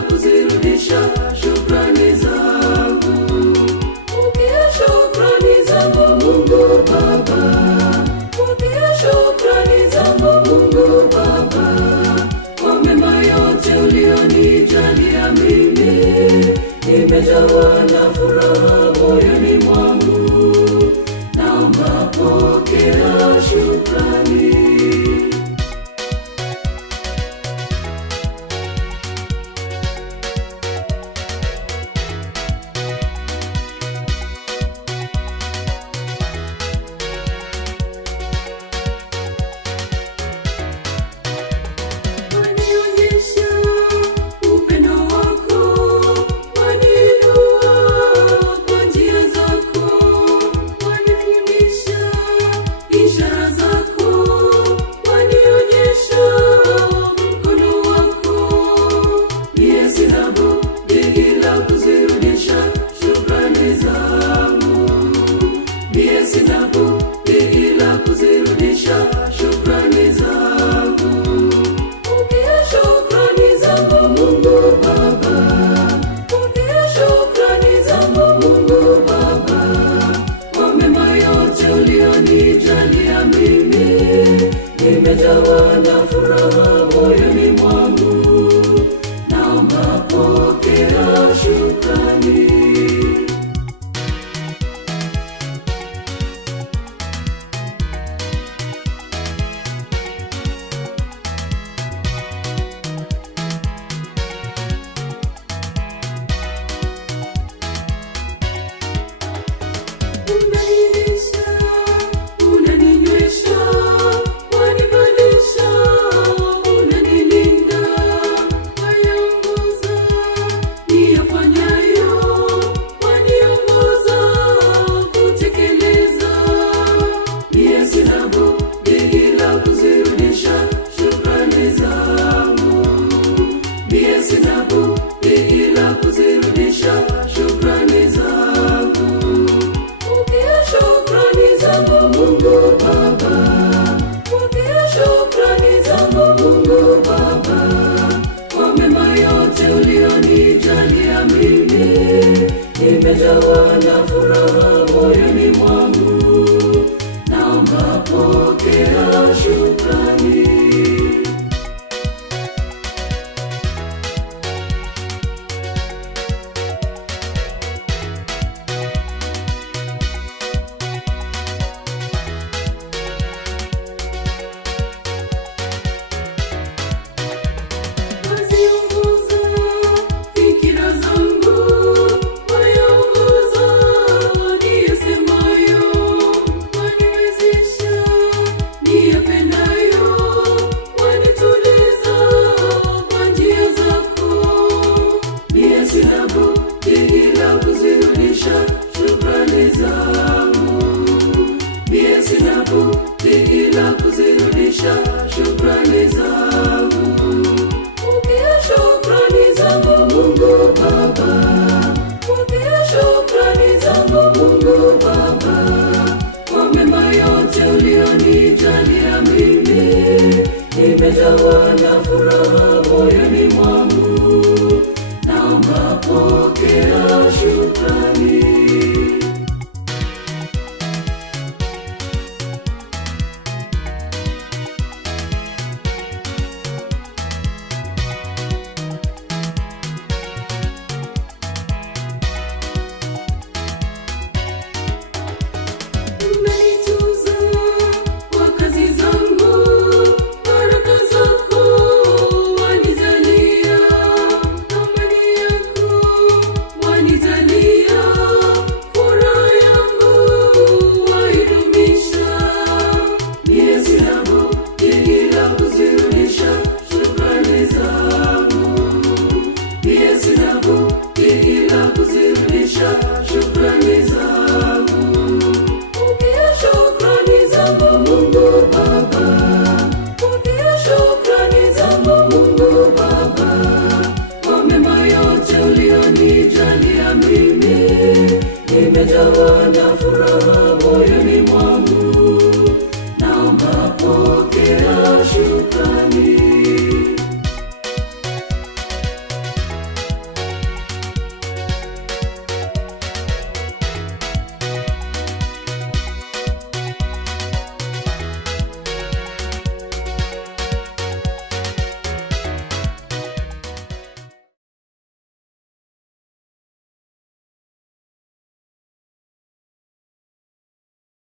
kuzirudisha shukrani zangu. Pokea shukrani zangu Mungu Baba, pokea shukrani zangu Mungu Baba, kwa mema yote ulionijalia mimi. Nimejawa na furaha moyoni mwangu, naomba pokea shukrani. Nimejawa na furaha moyoni mwangu, naomba pokea shukrani. Nimejawa na furaha moyoni mwangu, naomba pokea shukrani. Shukrani zangu, pokea shukrani zangu Mungu Baba, pokea shukrani zangu Mungu Baba, kwa mema yote ulionijalia mimi. Nimejawa na furaha moyoni mwangu, naomba pokea shukrani. nimejawa na furaha moyoni mwangu, naomba pokea shukrani.